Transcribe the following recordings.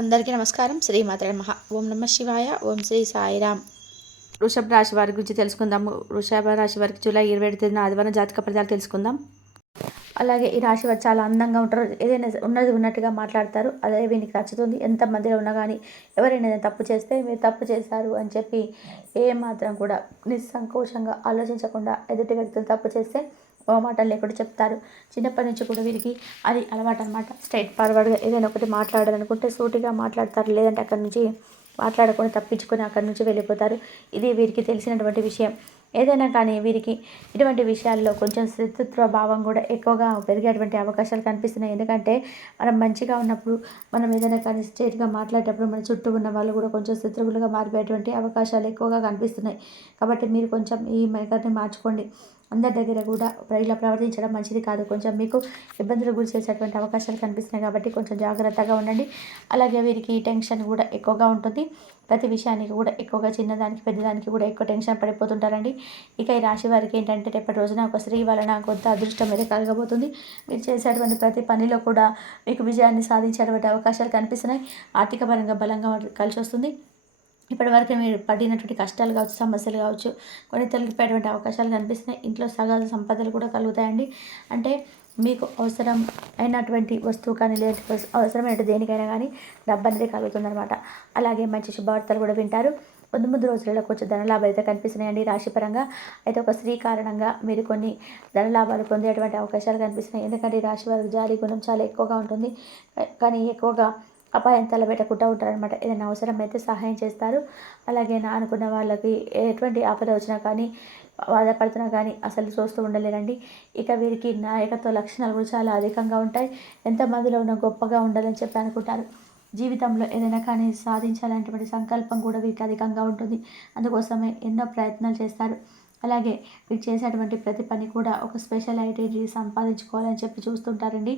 అందరికీ నమస్కారం. శ్రీమాత్రే నమః. ఓం నమ శివాయ. ఓం శ్రీ సాయిరామ్. వృషభ రాశి వారి గురించి తెలుసుకుందాము. వృషభ రాశి వారికి జూలై 27 తేదీన ఆదివారం జాతక ఫలితాలు తెలుసుకుందాం. అలాగే ఈ రాశి వారు చాలా అందంగా ఉంటారు. ఏదైనా ఉన్నది ఉన్నట్టుగా మాట్లాడతారు. అదే వీనికి నచ్చుతుంది. ఎంతమందిలో ఉన్నా కానీ ఎవరైనా తప్పు చేస్తే మీరు తప్పు చేశారు అని చెప్పి ఏమాత్రం కూడా నిస్సంకోచంగా ఆలోచించకుండా ఎదుటి వ్యక్తులు తప్పు చేస్తే మాటలు లేకుండా చెప్తారు. చిన్నప్పటి నుంచి కూడా వీరికి అది అలవాటు అనమాట. స్ట్రైట్ ఫార్వర్డ్గా ఏదైనా ఒకటి మాట్లాడాలనుకుంటే సూటిగా మాట్లాడతారు. లేదంటే అక్కడి నుంచి మాట్లాడకుండా తప్పించుకొని అక్కడి నుంచి వెళ్ళిపోతారు. ఇది వీరికి తెలిసినటువంటి విషయం. ఏదైనా కానీ వీరికి ఇటువంటి విషయాల్లో కొంచెం శత్రుత్వ భావం కూడా ఎక్కువగా పెరిగేటువంటి అవకాశాలు కనిపిస్తున్నాయి. ఎందుకంటే మనం మంచిగా ఉన్నప్పుడు మనం ఏదైనా కానీ స్ట్రైట్గా మాట్లాడేటప్పుడు మన చుట్టూ ఉన్న వాళ్ళు కూడా కొంచెం శత్రువులుగా మారిపోయేటువంటి అవకాశాలు ఎక్కువగా కనిపిస్తున్నాయి. కాబట్టి మీరు కొంచెం ఈ మెథడ్ని మార్చుకోండి. అందరి దగ్గర కూడా ఇలా ప్రవర్తించడం మంచిది కాదు. కొంచెం మీకు ఇబ్బందులు గురి చేసేటువంటి అవకాశాలు కనిపిస్తున్నాయి కాబట్టి కొంచెం జాగ్రత్తగా ఉండండి. అలాగే వీరికి టెన్షన్ కూడా ఎక్కువగా ఉంటుంది. ప్రతి విషయానికి కూడా ఎక్కువగా చిన్నదానికి పెద్దదానికి కూడా ఎక్కువ టెన్షన్ పడిపోతుంటారండి. ఇక ఈ రాశి వారికి ఏంటంటే రేపటి రోజున ఒక స్త్రీ వలన కొంత అదృష్టం అయితే కలగబోతుంది. మీరు చేసేటువంటి ప్రతి పనిలో కూడా మీకు విజయాన్ని సాధించేటువంటి అవకాశాలు కనిపిస్తున్నాయి. ఆర్థిక పరంగా బలంగా కలిసి వస్తుంది. ఇప్పటివరకు మీరు పడినటువంటి కష్టాలు కావచ్చు, సమస్యలు కావచ్చు, కొన్ని తొలగిపోయేటువంటి అవకాశాలు కనిపిస్తున్నాయి. ఇంట్లో సగల సంపదలు కూడా కలుగుతాయండి. అంటే మీకు అవసరం అయినటువంటి వస్తువు కానీ లేదంటే అవసరమైన దేనికైనా కానీ డబ్బు అనేది కలుగుతుందన్నమాట. అలాగే మంచి శుభవార్తలు కూడా వింటారు. ముందు రోజులలో కొంచెం ధనలాభాలు అయితే కనిపిస్తున్నాయండి రాశిపరంగా. అయితే ఒక స్త్రీ కారణంగా మీరు కొన్ని ధనలాభాలు పొందేటువంటి అవకాశాలు కనిపిస్తున్నాయి. ఎందుకంటే ఈ రాశి వారికి జాలి గుణం చాలా ఎక్కువగా ఉంటుంది. కానీ ఎక్కువగా అపాయం తలబెట్టకుండా ఉంటారనమాట. ఏదైనా అవసరమైతే సహాయం చేస్తారు. అలాగే అనుకున్న వాళ్ళకి ఎటువంటి ఆపద వచ్చినా కానీ బాధపడుతున్నా కానీ అసలు చూస్తూ ఉండలేరండి. ఇక వీరికి నాయకత్వ లక్షణాలు కూడా చాలా అధికంగా ఉంటాయి. ఎంతమందిలో ఉన్న గొప్పగా ఉండాలని చెప్పి అనుకుంటారు. జీవితంలో ఏదైనా కానీ సాధించాలనేటువంటి సంకల్పం కూడా వీరికి అధికంగా ఉంటుంది. అందుకోసమే ఎన్నో ప్రయత్నాలు చేస్తారు. అలాగే వీరు చేసేటువంటి ప్రతి పని కూడా ఒక స్పెషల్ ఐడెంటిటీ సంపాదించుకోవాలని చెప్పి చూస్తుంటారండి.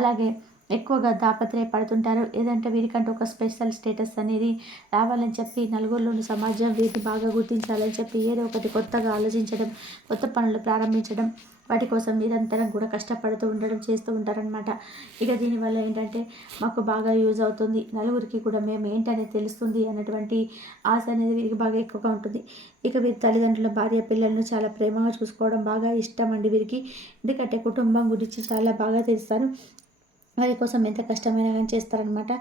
అలాగే ఎక్కువగా తాపత్రయపడుతుంటారు. ఏదంటే వీరికంటూ ఒక స్పెషల్ స్టేటస్ అనేది రావాలని చెప్పి నలుగురిలోని సమాజం వీరిని బాగా గుర్తించాలని చెప్పి ఏదో ఒకటి కొత్తగా ఆలోచించడం, కొత్త పనులు ప్రారంభించడం, వాటి కోసం నిరంతరం కూడా కష్టపడుతూ ఉండడం చేస్తూ ఉంటారనమాట. ఇక దీనివల్ల ఏంటంటే మాకు బాగా యూజ్ అవుతుంది, నలుగురికి కూడా మేము ఏంటనేది తెలుస్తుంది అన్నటువంటి ఆశ అనేది వీరికి బాగా ఎక్కువగా ఉంటుంది. ఇక వీరి తల్లిదండ్రుల భార్య పిల్లలను చాలా ప్రేమగా చూసుకోవడం బాగా ఇష్టం అండి వీరికి. ఎందుకంటే కుటుంబం గురించి చాలా బాగా తెలుస్తారు. వారి కోసం ఎంత కష్టమైనా కానీ చేస్తారనమాట.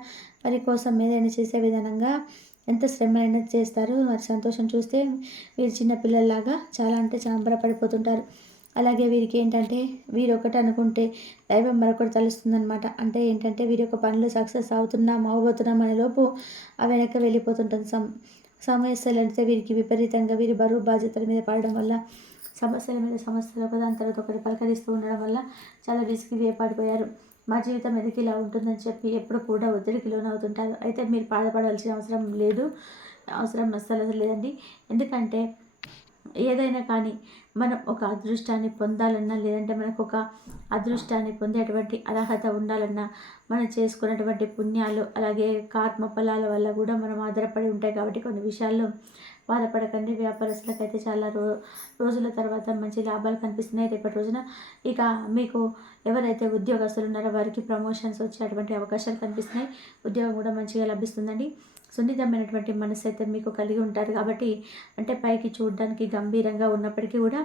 వారి కోసం ఏదైనా చేసే విధానంగా ఎంత శ్రమైనా చేస్తారు. వారి సంతోషం చూస్తే వీరు చిన్న పిల్లల్లాగా చాలా అంటే చాలా సంబరపడిపోతుంటారు. అలాగే వీరికి ఏంటంటే వీరు ఒకటి అనుకుంటే దైవం మరొకటి తలుస్తుందనమాట. అంటే ఏంటంటే వీరి యొక్క పనులు సక్సెస్ అవ్వబోతున్నాం అనే లోపు ఆ వెనక్కి వెళ్ళిపోతుంటుంది. సమస్యలు అంటే వీరికి విపరీతంగా వీరి బరువు బాధ్యతల మీద పడడం వల్ల సమస్యల మీద సమస్యలు ఒకదాని తర్వాత ఒకటి పలకరిస్తూ ఉండడం వల్ల చాలా విసిగి పడిపోయారు. మా జీవితం ఎందుకు ఇలా ఉంటుందని చెప్పి ఎప్పుడు కూడా ఒత్తిడికి లోనవుతుంటారు. అయితే మీరు బాధపడాల్సిన అవసరం లేదు. అవసరం అస్సలు లేదండి. ఎందుకంటే ఏదైనా కానీ మనం ఒక అదృష్టాన్ని పొందాలన్నా లేదంటే మనకు ఒక అదృష్టాన్ని పొందేటువంటి అర్హత ఉండాలన్నా మనం చేసుకున్నటువంటి పుణ్యాలు అలాగే కర్మ ఫలాల వల్ల కూడా మనం ఆధారపడి ఉంటాయి. కాబట్టి కొన్ని విషయాల్లో బాధపడకండి. వ్యాపారస్తులకైతే చాలా రోజుల తర్వాత మంచి లాభాలు కనిపిస్తున్నాయి రేపటి రోజున. ఇక మీకు ఎవరైతే ఉద్యోగస్తులు ఉన్నారో వారికి ప్రమోషన్స్ వచ్చేటువంటి అవకాశాలు కనిపిస్తున్నాయి. ఉద్యోగం కూడా మంచిగా లభిస్తుందండి. సున్నితమైనటువంటి మనసు అయితే మీకు కలిగి ఉంటారు కాబట్టి అంటే పైకి చూడడానికి గంభీరంగా ఉన్నప్పటికీ కూడా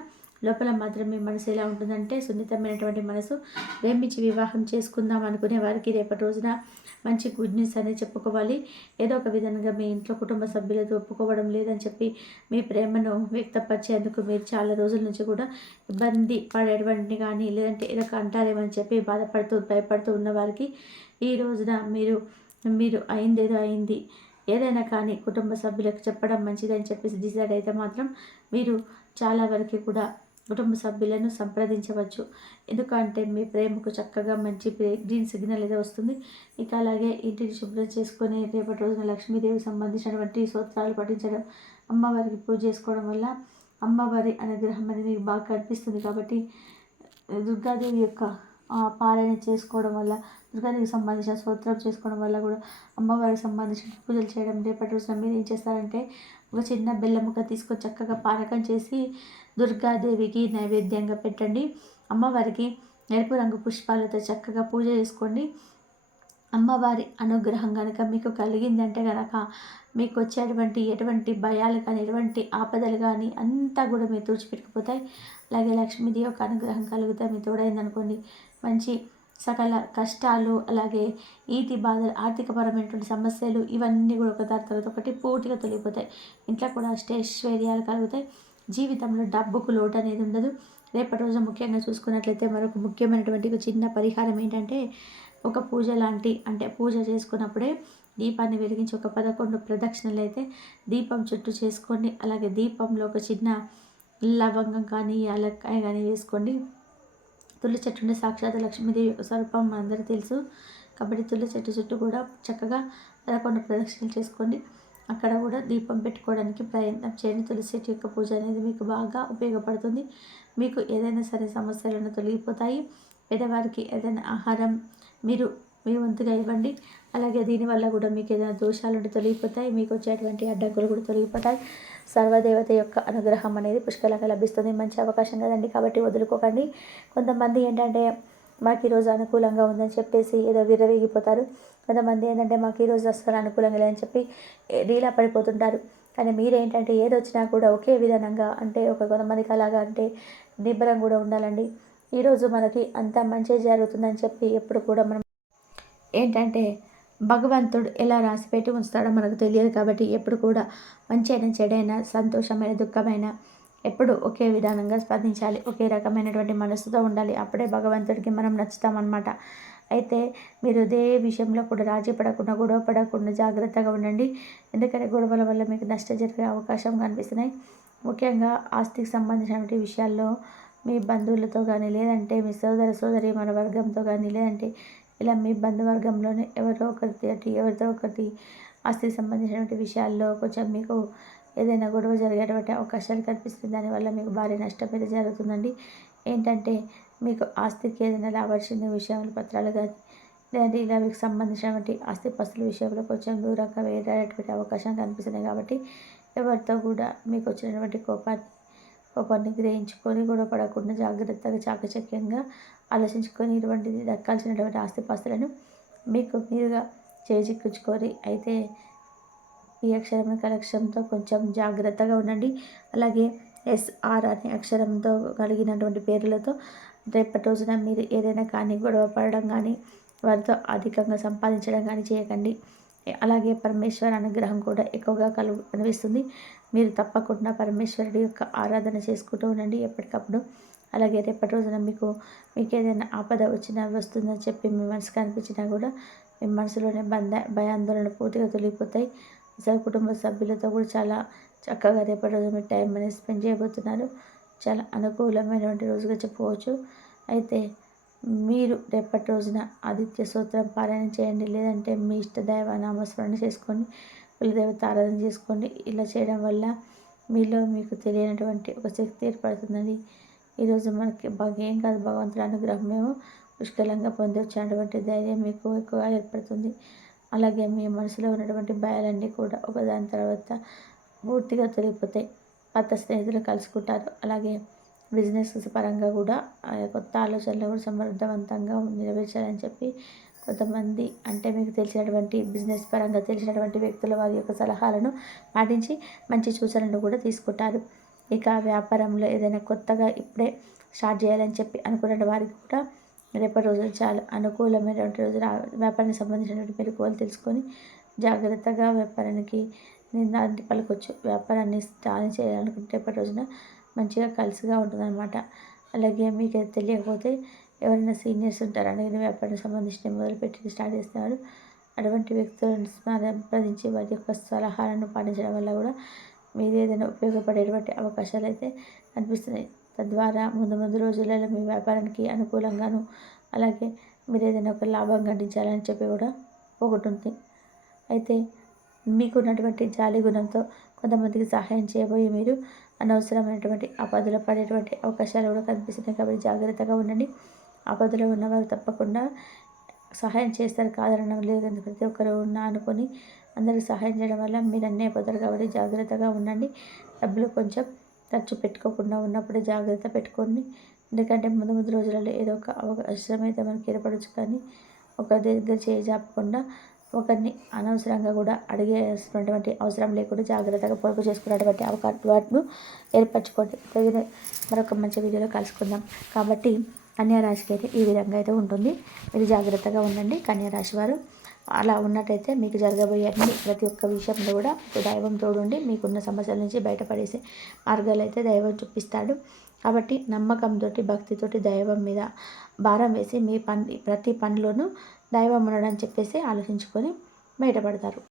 లోపల మాత్రం మీ మనసు ఎలా ఉంటుందంటే సున్నితమైనటువంటి మనసు. ప్రేమించి వివాహం చేసుకుందాం అనుకునే వారికి రేపటి రోజున మంచి గుడ్ న్యూస్ అనేది చెప్పుకోవాలి. ఏదో ఒక విధంగా మీ ఇంట్లో కుటుంబ సభ్యులతో ఒప్పుకోవడం లేదని చెప్పి మీ ప్రేమను వ్యక్తపరిచేందుకు మీరు చాలా రోజుల నుంచి కూడా ఇబ్బంది పడేటువంటి కానీ లేదంటే ఏదో ఒక అంటారేమని చెప్పి భయపడుతూ ఉన్న వారికి ఈ రోజున మీరు అయిందేదో అయింది, ఏదైనా కానీ కుటుంబ సభ్యులకు చెప్పడం మంచిదని చెప్పేసి డిసైడ్ అయితే మాత్రం మీరు చాలా వరకు కూడా కుటుంబ సభ్యులను సంప్రదించవచ్చు. ఎందుకంటే మీ ప్రేమకు చక్కగా మంచి గ్రీన్ సిగ్నల్ అయితే వస్తుంది. ఇక అలాగే ఇంటిని శుభ్రం చేసుకొని రేపటి రోజున లక్ష్మీదేవికి సంబంధించినటువంటి స్తోత్రాలు పఠించడం, అమ్మవారికి పూజ చేసుకోవడం వల్ల అమ్మవారి అనుగ్రహం అనేది మీకు బాగా కనిపిస్తుంది. కాబట్టి దుర్గాదేవి యొక్క పారాయణ చేసుకోవడం వల్ల, దుర్గాదేవికి సంబంధించిన స్తోత్రం చేసుకోవడం వల్ల కూడా అమ్మవారికి సంబంధించిన పూజలు చేయడం రేపటి రోజున మీరు ఏం చేస్తారంటే ఒక చిన్న బెల్లం ముక్క తీసుకొని చక్కగా పానకం చేసి దుర్గాదేవికి నైవేద్యంగా పెట్టండి. అమ్మవారికి ఎరుపు రంగు పుష్పాలతో చక్కగా పూజ చేసుకోండి. అమ్మవారి అనుగ్రహం కనుక మీకు కలిగిందంటే గనక మీకు వచ్చేటువంటి ఎటువంటి భయాలు కానీ ఎటువంటి ఆపదలు కానీ అంతా కూడా మీరు తుడిచిపెట్టుకుపోతాయి. అలాగే లక్ష్మీదేవి యొక్క అనుగ్రహం కలుగుతాయి. మీ తోడైందనుకోండి మంచి సకల కష్టాలు, అలాగే ఈతి బాధలు, ఆర్థికపరమైనటువంటి సమస్యలు ఇవన్నీ కూడా ఒక దాని తర్వాత ఒకటి పూర్తిగా తొలగిపోతాయి. ఇంట్లో కూడా అష్టైశ్వర్యాలు కలుగుతాయి. జీవితంలో డబ్బుకు లోటు అనేది ఉండదు. రేపటి రోజు ముఖ్యంగా చూసుకున్నట్లయితే మరొక ముఖ్యమైనటువంటి ఒక చిన్న పరిహారం ఏంటంటే, ఒక పూజ లాంటి అంటే పూజ చేసుకున్నప్పుడే దీపాన్ని వెలిగించి ఒక 11 ప్రదక్షిణలు అయితే దీపం చుట్టూ చేసుకోండి. అలాగే దీపంలో ఒక చిన్న లవంగం కానీ యాలక్కాయ కానీ వేసుకోండి. తుల్లి చెట్టు ఉండే సాక్షాత్ లక్ష్మీదేవి యొక్క స్వరూపం మనందరికీ తెలుసు. కాబట్టి తుల్లి చెట్టు చుట్టూ కూడా చక్కగా 11 ప్రదక్షిణలు చేసుకోండి. అక్కడ కూడా దీపం పెట్టుకోవడానికి ప్రయత్నం చేయండి. తులసి చెట్టు యొక్క పూజ అనేది మీకు బాగా ఉపయోగపడుతుంది. మీకు ఏదైనా సరే సమస్యలను తొలగిపోతాయి. పేదవారికి ఏదైనా ఆహారం మీరు మీ వంతుగా ఇవ్వండి. అలాగే దీనివల్ల కూడా మీకు ఏదైనా దోషాలు ఉంటే తొలగిపోతాయి. మీకు వచ్చేటువంటి అడ్డంకులు కూడా తొలగిపోతాయి. సర్వదేవత యొక్క అనుగ్రహం అనేది పుష్కలంగా లభిస్తుంది. మంచి అవకాశం కదండి, కాబట్టి వదులుకోకండి. కొంతమంది ఏంటంటే మాకు ఈరోజు అనుకూలంగా ఉందని చెప్పేసి ఏదో విర్రవీగిపోతారు. కొంతమంది ఏంటంటే మాకు ఈరోజు అస్సలు అనుకూలంగా లేదని చెప్పి డీలా పడిపోతుంటారు. కానీ మీరేంటంటే ఏది వచ్చినా కూడా ఒకే విధానంగా అంటే కొంతమందికి అలాగా అంటే నిబ్బరం కూడా ఉండాలండి. ఈరోజు మనకి అంత మంచి జరుగుతుందని చెప్పి ఎప్పుడు కూడా మనం ఏంటంటే భగవంతుడు ఎలా రాసిపెట్టి ఉంచుతాడో మనకు తెలియదు. కాబట్టి ఎప్పుడు కూడా మంచి అయినా చెడైనా సంతోషమైన దుఃఖమైన ఎప్పుడు ఒకే విధానంగా స్పందించాలి. ఒకే రకమైనటువంటి మనసుతో ఉండాలి. అప్పుడే భగవంతుడికి మనం నచ్చుతామన్నమాట. అయితే మీరు ఇదే విషయంలో కూడా రాజీ పడకుండా గొడవ పడకుండా జాగ్రత్తగా ఉండండి. ఎందుకంటే గొడవల వల్ల మీకు నష్టం జరిగే అవకాశం కనిపిస్తున్నాయి. ముఖ్యంగా ఆస్తికి సంబంధించినటువంటి విషయాల్లో మీ బంధువులతో కానీ లేదంటే మీ సోదరి మన వర్గంతో కానీ లేదంటే ఇలా మీ బంధువర్గంలోనే ఎవరితో ఒకటి ఆస్తికి సంబంధించినటువంటి విషయాల్లో కొంచెం మీకు ఏదైనా గొడవ జరిగేటువంటి అవకాశాలు కనిపిస్తుంది. దానివల్ల మీకు భారీ నష్టం అయితే జరుగుతుందండి. ఏంటంటే మీకు ఆస్తికి ఏదైనా రావాల్సిన విషయాలు పత్రాలు కానీ లేదంటే ఇలా మీకు సంబంధించినటువంటి ఆస్తిపాస్తుల విషయంలో కొంచెం దూరంగా వేరేటువంటి అవకాశం కనిపిస్తుంది. కాబట్టి ఎవరితో కూడా మీకు వచ్చినటువంటి కోపాన్ని గ్రహించుకొని గొడవ పడకుండా జాగ్రత్తగా చాకచక్యంగా ఆలోచించుకొని ఇటువంటిది దక్కాల్సినటువంటి ఆస్తిపాస్తులను మీకు మీరుగా చేజిక్కించుకొని అయితే ఈ అక్షరం అక్షరంతో కొంచెం జాగ్రత్తగా ఉండండి. అలాగే SR అనే అక్షరంతో కలిగినటువంటి పేర్లతో రేపటి రోజున మీరు ఏదైనా కానీ గొడవ పడడం కానీ వారితో అధికంగా సంపాదించడం కానీ చేయకండి. అలాగే పరమేశ్వర అనుగ్రహం కూడా ఎక్కువగా కనిపిస్తుంది. మీరు తప్పకుండా పరమేశ్వరుడి యొక్క ఆరాధన చేసుకుంటూ ఉండండి ఎప్పటికప్పుడు. అలాగే రేపటి రోజున మీకు ఏదైనా ఆపద వచ్చినా వస్తుందని చెప్పి మీ మనసుకు అనిపించినా కూడా మీ మనసులోనే భయాందోళన పూర్తిగా తొలగిపోతాయి. అసలు కుటుంబ సభ్యులతో కూడా చాలా చక్కగా రేపటి రోజు మీరు టైం అనేది స్పెండ్ చేయబోతున్నారు. చాలా అనుకూలమైనటువంటి రోజుగా చెప్పుకోవచ్చు. అయితే మీరు రేపటి రోజున ఆదిత్య స్తోత్రం పారాయణ చేయండి. లేదంటే మీ ఇష్టదైవ నామస్మరణ చేసుకోండి. కులదేవత ఆరాధన చేసుకోండి. ఇలా చేయడం వల్ల మీలో మీకు తెలియనటువంటి ఒక శక్తి ఏర్పడుతుందండి. ఈరోజు మనకి ఏం కాదు, భగవంతుడి అనుగ్రహం మేము పుష్కలంగా పొందొచ్చినటువంటి ధైర్యం మీకు ఎక్కువగా ఏర్పడుతుంది. అలాగే మీ మనసులో ఉన్నటువంటి భయాలన్నీ కూడా ఒకదాని తర్వాత పూర్తిగా తొలగిపోతాయి. పాత స్నేహితులు కలుసుకుంటారు. అలాగే బిజినెస్ పరంగా కూడా కొత్త ఆలోచనలు కూడా సమర్థవంతంగా నెరవేర్చాలని చెప్పి కొంతమంది అంటే మీకు తెలిసినటువంటి బిజినెస్ పరంగా తెలిసినటువంటి వ్యక్తుల వారి యొక్క సలహాలను పాటించి మంచి సూచనలు కూడా తీసుకుంటారు. ఇక వ్యాపారంలో ఏదైనా కొత్తగా ఇప్పుడే స్టార్ట్ చేయాలని చెప్పి అనుకున్న వారికి కూడా రేపటి రోజు చాలా అనుకూలమైనటువంటి రోజు. వ్యాపారానికి సంబంధించినటువంటి మెలకువలు తెలుసుకొని జాగ్రత్తగా వ్యాపారానికి నిందాన్ని పలకొచ్చు. వ్యాపారాన్ని స్టార్ట్ చేయాలనుకుంటే రేపటి రోజున మంచిగా కలిసిగా ఉంటుందన్నమాట. అలాగే మీకు తెలియకపోతే ఎవరైనా సీనియర్స్ ఉంటారని వ్యాపారానికి సంబంధించిన మొదలుపెట్టి స్టార్ట్ చేస్తున్నారు. అటువంటి వ్యక్తులను సంప్రదించి వారి యొక్క సలహాలను పాటించడం వల్ల కూడా మీరు ఏదైనా ఉపయోగపడేటువంటి అవకాశాలు అయితే కనిపిస్తున్నాయి. తద్వారా ముందు రోజులలో మీ వ్యాపారానికి అనుకూలంగాను అలాగే మీరు ఏదైనా ఒక లాభం గడించాలని చెప్పి కూడా ఒకటి అయితే మీకున్నటువంటి జాలి గుణంతో కొంతమందికి సహాయం చేయబోయి మీరు అనవసరమైనటువంటి ఆపదలో పడేటువంటి అవకాశాలు కూడా కనిపిస్తున్నాయి. కాబట్టి జాగ్రత్తగా ఉండండి. ఆపదలో ఉన్నవారు తప్పకుండా సహాయం చేస్తారు కాదనడం లేదు. ప్రతి ఒక్కరు అనుకొని అందరికీ సహాయం చేయడం వల్ల మీరు అన్నీ అయిపోతారు. కాబట్టి జాగ్రత్తగా ఉండండి. డబ్బులు కొంచెం ఖర్చు పెట్టుకోకుండా ఉన్నప్పుడే జాగ్రత్త పెట్టుకోండి. ఎందుకంటే ముందు రోజులలో ఏదో ఒక అవకాశం అయితే మనకి ఏర్పడవచ్చు. కానీ ఒకరి దగ్గర చేయి చాపకుండా ఒకరిని అనవసరంగా కూడా అడిగేసినటువంటి అవసరం లేకుండా జాగ్రత్తగా పొదుపు చేసుకున్నటువంటి అలవాటును ఏర్పరచుకోండి. మరొక మంచి వీడియోలో కలుసుకుందాం. కాబట్టి కన్యారాశికి అయితే ఈ విధంగా అయితే ఉంటుంది. మీరు జాగ్రత్తగా ఉండండి కన్యారాశి వారు. అలా ఉన్నట్టయితే మీకు జరగబోయే అన్ని ప్రతి ఒక్క విషయంలో కూడా దైవం తోడుండి మీకున్న సమస్యల నుంచి బయటపడేసే మార్గాలు అయితే దైవం చూపిస్తాడు. కాబట్టి నమ్మకంతో భక్తితోటి దైవం మీద భారం వేసి మీ ప్రతి పనిలోనూ దైవం ఉండడని చెప్పేసి ఆలోచించుకొని బయటపడతారు.